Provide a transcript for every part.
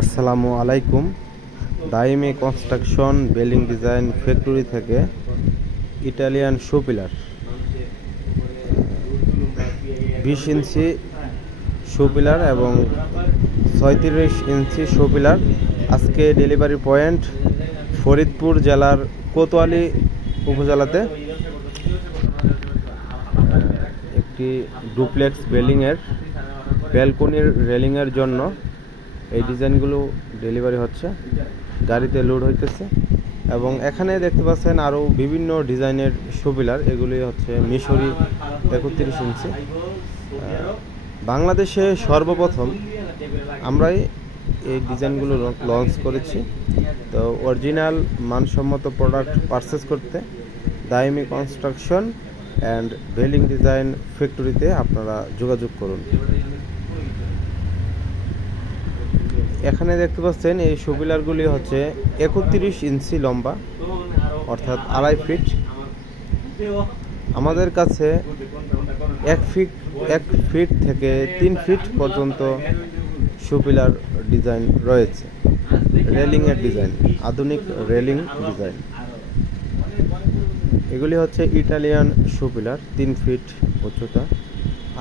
আসসালামু আলাইকুম। দাইমি construction building design factory থেকে ইটালিয়ান শো পিলার 20 ইঞ্চি শো পিলার এবং 36 ইঞ্চি শো পিলার আজকে ডেলিভারি পয়েন্ট ফরিদপুর জেলার কোতোয়ালি উপজেলাতে। একটি ডুপ্লেক্স বিল্ডিংয়ের ব্যালকনির রেলিংয়ের জন্য এই ডিজাইনগুলো ডেলিভারি হচ্ছে, গাড়িতে লোড হইতেছে। এবং এখানে দেখতে পাচ্ছেন আরও বিভিন্ন ডিজাইনের শো পিলার, এগুলি হচ্ছে মিশরি 31 ইঞ্চি। বাংলাদেশে সর্বপ্রথম আমরাই এই ডিজাইনগুলো লঞ্চ করেছি। তো অরিজিনাল মানসম্মত প্রোডাক্ট পারচেস করতে দাইমি কনস্ট্রাকশন অ্যান্ড বিল্ডিং ডিজাইন ফ্যাক্টরিতে আপনারা যোগাযোগ করুন। এখানে দেখতে পাচ্ছেন এই শো পিলারগুলি হচ্ছে 31 ইঞ্চি লম্বা, অর্থাৎ 2.5 ফিট। আমাদের কাছে 1 ফিট থেকে 3 ফিট পর্যন্ত শো পিলার ডিজাইন রয়েছে। রেলিংয়ের ডিজাইন, আধুনিক রেলিং ডিজাইন। এগুলি হচ্ছে ইটালিয়ান শো পিলার, 3 ফিট উচ্চতা,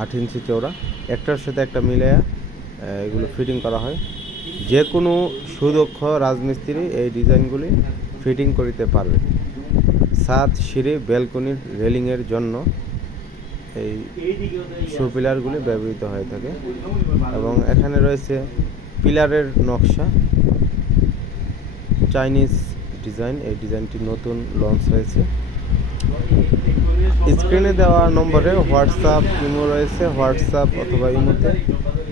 8 ইঞ্চি চওড়া। একটার সাথে একটা মিলিয়ে এগুলো ফিটিং করা হয়। যে কোনো সুদক্ষ রাজমিস্ত্রি এই ডিজাইনগুলি ফিটিং করিতে পারবে। ছাদ, সিঁড়ি, ব্যালকনির রেলিংয়ের জন্য এই শো পিলারগুলি ব্যবহৃত হয়ে থাকে। এবং এখানে রয়েছে পিলারের নকশা, চাইনিজ ডিজাইন। এই ডিজাইনটি নতুন লঞ্চ হয়েছে। স্ক্রিনে দেওয়া নম্বরে হোয়াটসঅ্যাপ ইমো রয়েছে, হোয়াটসঅ্যাপ অথবা ইমোতে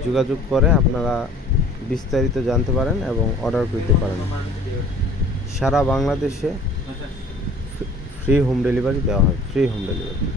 যোগাযোগ করে আপনারা বিস্তারিত জানতে পারেন এবং অর্ডার করতে পারেন। সারা বাংলাদেশে ফ্রি হোম ডেলিভারি দেওয়া হয়, ফ্রি হোম ডেলিভারি।